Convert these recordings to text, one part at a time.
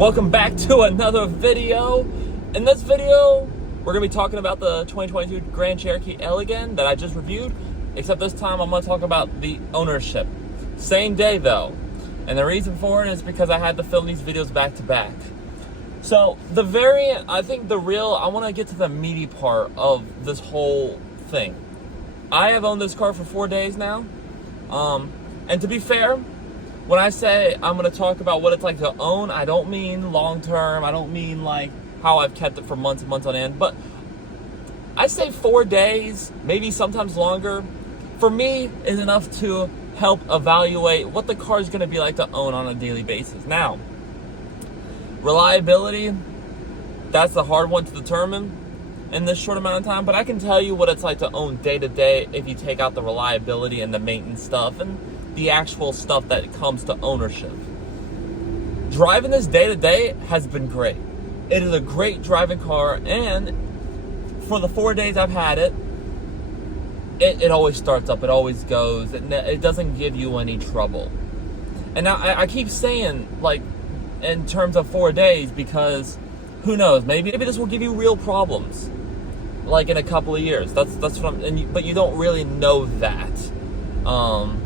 Welcome back to another video. In this video, we're going to be talking about the 2022 Grand Cherokee Elegant that I just reviewed, except this time I'm going to talk about the ownership. Same day though, and the reason for it is because I had to film these videos back to back. So the variant, I want to get to the meaty part of this whole thing. I have owned this car for 4 days now, and to be fair, when I say I'm going to talk about what it's like to own, I don't mean long term. I don't mean like how I've kept it for months and months on end. But I say 4 days, maybe sometimes longer, for me is enough to help evaluate what the car is going to be like to own on a daily basis. Now, reliability, that's the hard one to determine in this short amount of time. But I can tell you what it's like to own day to day if you take out the reliability and the maintenance stuff and the actual stuff that comes to ownership. Driving this day to day has been great. It is a great driving car, and for the 4 days I've had it, it always starts up, it always goes, it doesn't give you any trouble. And now I keep saying, like, in terms of 4 days, because who knows, maybe this will give you real problems, like in a couple of years. That's what but you don't really know that.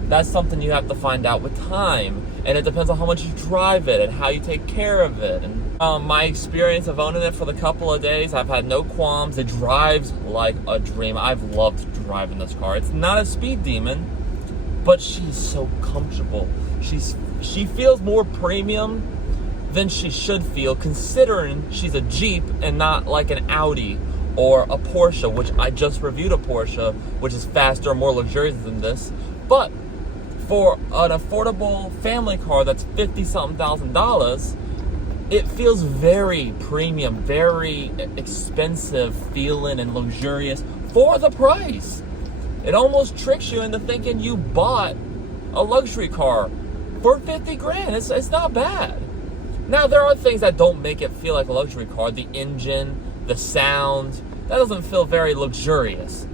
That's something you have to find out with time, and it depends on how much you drive it and how you take care of it. And my experience of owning it for the couple of days, I've had no qualms. It drives like a dream. I've loved driving this car. It's not a speed demon, but she's so comfortable. She feels more premium than she should feel, considering she's a Jeep and not like an Audi or a Porsche, which I just reviewed a Porsche, which is faster and more luxurious than this. But for an affordable family car that's $50-something thousand, it feels very premium, very expensive feeling and luxurious for the price. It almost tricks you into thinking you bought a luxury car for 50 grand. It's not bad. Now, there are things that don't make it feel like a luxury car. The engine, the sound, that doesn't feel very luxurious.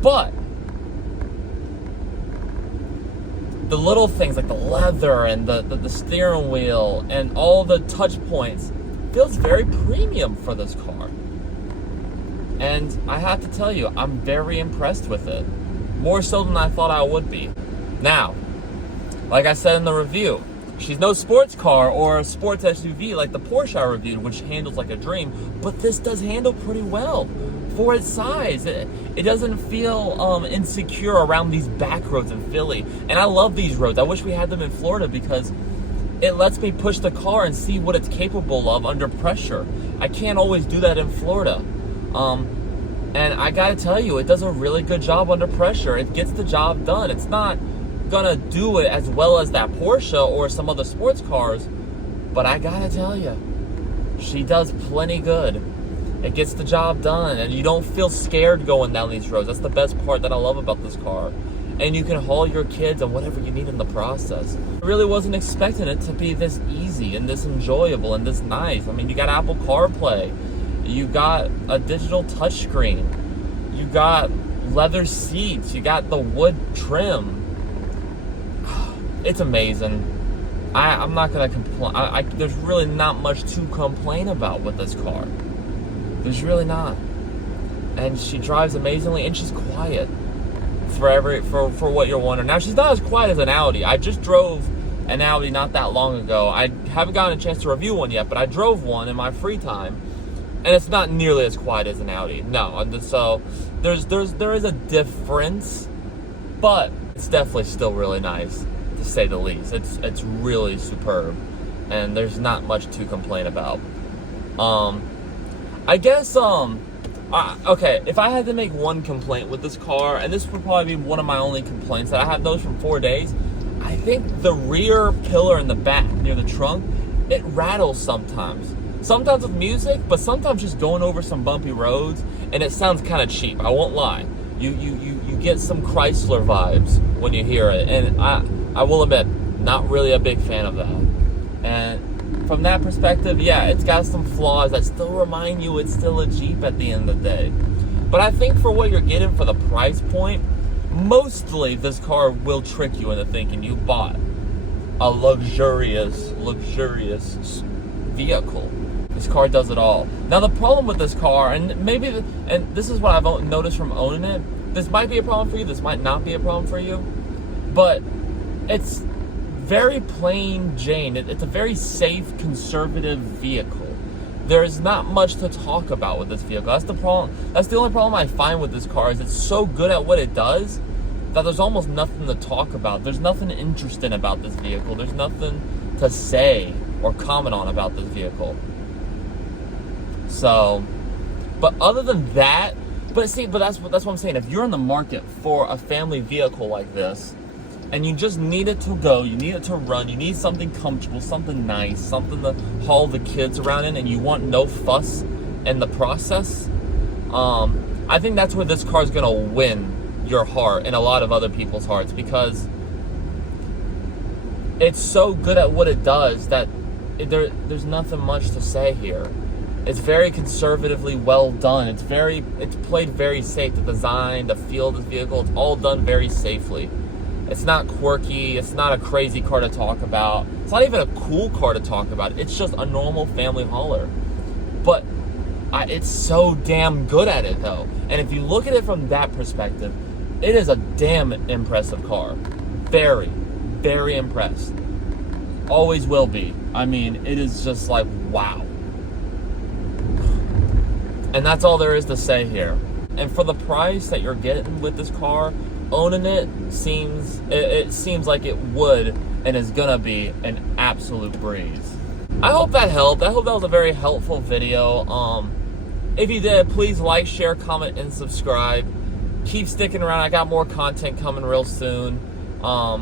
But the little things like the leather and the steering wheel and all the touch points feels very premium for this car. And I have to tell you, I'm very impressed with it. More so than I thought I would be. Now, like I said in the review, she's no sports car or a sports SUV like the Porsche I reviewed, which handles like a dream, but this does handle pretty well for its size. It doesn't feel insecure around these back roads in Philly. And I love these roads. I wish we had them in Florida because it lets me push the car and see what it's capable of under pressure. I can't always do that in Florida. And I gotta tell you, it does a really good job under pressure. It gets the job done. It's not gonna do it as well as that Porsche or some other sports cars, but I gotta tell you, she does plenty good. It gets the job done, and you don't feel scared going down these roads. That's the best part that I love about this car. And you can haul your kids and whatever you need in the process. I really wasn't expecting it to be this easy and this enjoyable and this nice. I mean, you got Apple CarPlay, you got a digital touchscreen, you got leather seats, you got the wood trim. It's amazing. I'm not gonna complain. There's really not much to complain about with this car. There's really not. And she drives amazingly, and she's quiet for what you're wondering. Now, she's not as quiet as an Audi. I just drove an Audi not that long ago. I haven't gotten a chance to review one yet, but I drove one in my free time, and it's not nearly as quiet as an Audi. No, and so there is a difference, but it's definitely still really nice, to say the least. It's really superb, and there's not much to complain about. I guess, okay, if I had to make one complaint with this car, and this would probably be one of my only complaints, that I have those from 4 days, I think the rear pillar in the back, near the trunk, it rattles sometimes. Sometimes with music, but sometimes just going over some bumpy roads, and it sounds kind of cheap, I won't lie. You get some Chrysler vibes when you hear it, and I will admit, not really a big fan of that. And from that perspective, yeah, it's got some flaws that still remind you it's still a Jeep at the end of the day. But I think for what you're getting for the price point, mostly this car will trick you into thinking you bought a luxurious vehicle. This car does it all. Now the problem with this car, and this is what I've noticed from owning it, this might be a problem for you, this might not be a problem for you, but it's very plain Jane. It's a very safe, conservative vehicle. There's not much to talk about with this vehicle. That's the problem. That's the only problem I find with this car, is it's so good at what it does that there's almost nothing to talk about. There's nothing interesting about this vehicle. There's nothing to say or comment on about this vehicle. So, but other than that, but that's what I'm saying. If you're in the market for a family vehicle like this, and you just need it to go, you need it to run, you need something comfortable, something nice, something to haul the kids around in, and you want no fuss in the process, I think that's where this car is gonna win your heart and a lot of other people's hearts, because it's so good at what it does that there's nothing much to say here. It's very conservatively well done. It's played very safe. The design, the feel of this vehicle, it's all done very safely. It's not quirky. It's not a crazy car to talk about. It's not even a cool car to talk about. It's just a normal family hauler. But it's so damn good at it, though. And if you look at it from that perspective, it is a damn impressive car. Very, very impressed. Always will be. I mean, it is just like, wow. And that's all there is to say here. And for the price that you're getting with this car, owning it seems like it would and is gonna be an absolute breeze. I hope that helped. I hope that was a very helpful video. If you did, please like, share, comment, and subscribe. Keep sticking around. I got more content coming real soon. I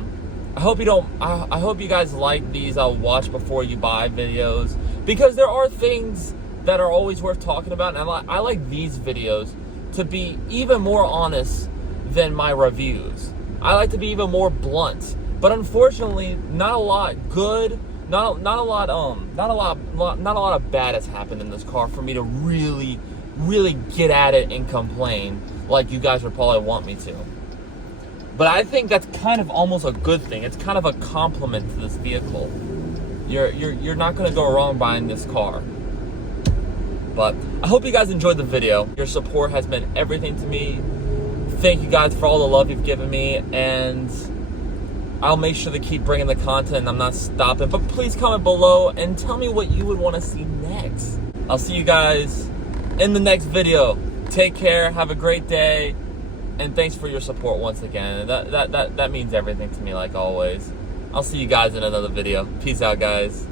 hope you guys like these watch before you buy videos, because there are things that are always worth talking about, and I like these videos to be even more honest than my reviews. I like to be even more blunt, but unfortunately, not a lot of bad has happened in this car for me to really, really get at it and complain like you guys would probably want me to. But I think that's kind of almost a good thing. It's kind of a compliment to this vehicle. You're not going to go wrong buying this car. But I hope you guys enjoyed the video. Your support has been everything to me. Thank you guys for all the love you've given me, and I'll make sure to keep bringing the content. I'm not stopping, but please comment below and tell me what you would want to see next. I'll see you guys in the next video. Take care, have a great day, and thanks for your support once again. That means everything to me, like always. I'll see you guys in another video. Peace out, guys.